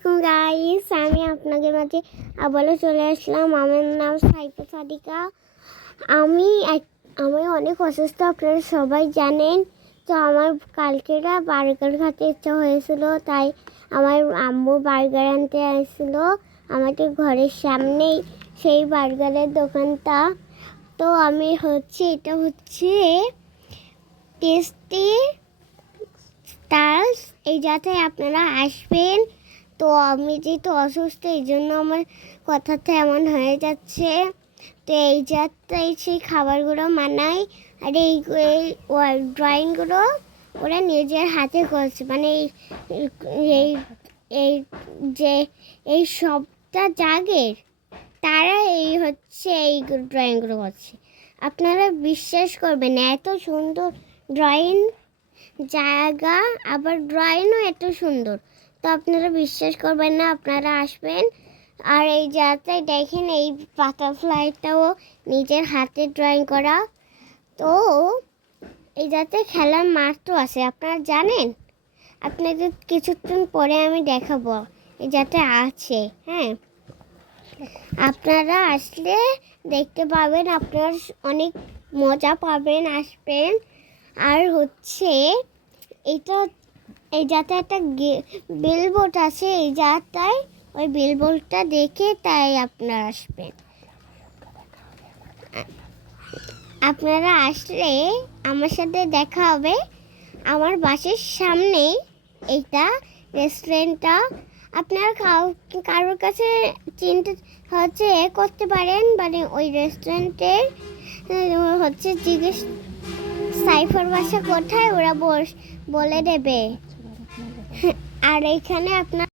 আলাইকুম গাইস, আমি আপনাদের মাঝে আবারও চলে আসলাম। আমার নাম সাইফা সাদিকা। আমি আমি অনেক অসুস্থ, আপনারা সবাই জানেন। তো আমার কালকেরা বার্গার খেতে ইচ্ছা হয়েছিল, তাই আমার আম্মু বার্গার আনতে আসছিল আমাদের ঘরের সামনেই সেই বার্গারের দোকানটা। তো এটা হচ্ছে টেস্টি স্টার্স, এই যাতে আপনারা আসবেন। তো আমি যেহেতু অসুস্থ, এই জন্য আমার কথাটা এমন হয়ে যাচ্ছে। তো এই যাত্রায় সেই খাবারগুলো মানায়, আর এই ড্রয়িংগুলো ওরা নিজের হাতে করছে, মানে এই এই যে এই সবটা জাগের তারা এই ড্রয়িংগুলো করছে। আপনারা বিশ্বাস করবেন না, এত সুন্দর ড্রয়িং জায়গা, আবার ড্রয়িংও এত সুন্দর। তো আপনারা বিশ্বাস করবেন না, আপনারা আসবেন। আর এই জায়গাটায় দেখেন, এই বাটারফ্লাইটাও নিজের হাতে ড্রয়িং করা। তো এই জায়গাটায় খেলার মাঠও আছে, আপনারা জানেন। আপনাদের কিছুক্ষণ পরে আমি দেখাবো এই জায়গাটা আছে। হ্যাঁ, আপনারা আসলে দেখতে পাবেন, আপনারা অনেক মজা পাবেন, আসবেন। আর হচ্ছে এটা এই জায়গায় একটা বিলবোর্ড আছে, এই জায়গাটায় ওই বিলবোর্ডটা দেখে তাই আপনারা আসবেন। আপনারা আসলে আমার সাথে দেখা হবে আমার বাসের সামনে। এইটা রেস্টুরেন্টটা আপনারা কারোর কাছে চিনতে করতে পারেন, মানে ওই রেস্টুরেন্টের জিজ্ঞেস সাইফার বাসা কোথায়, ওরা বলে দেবে। আর এখানে আপনার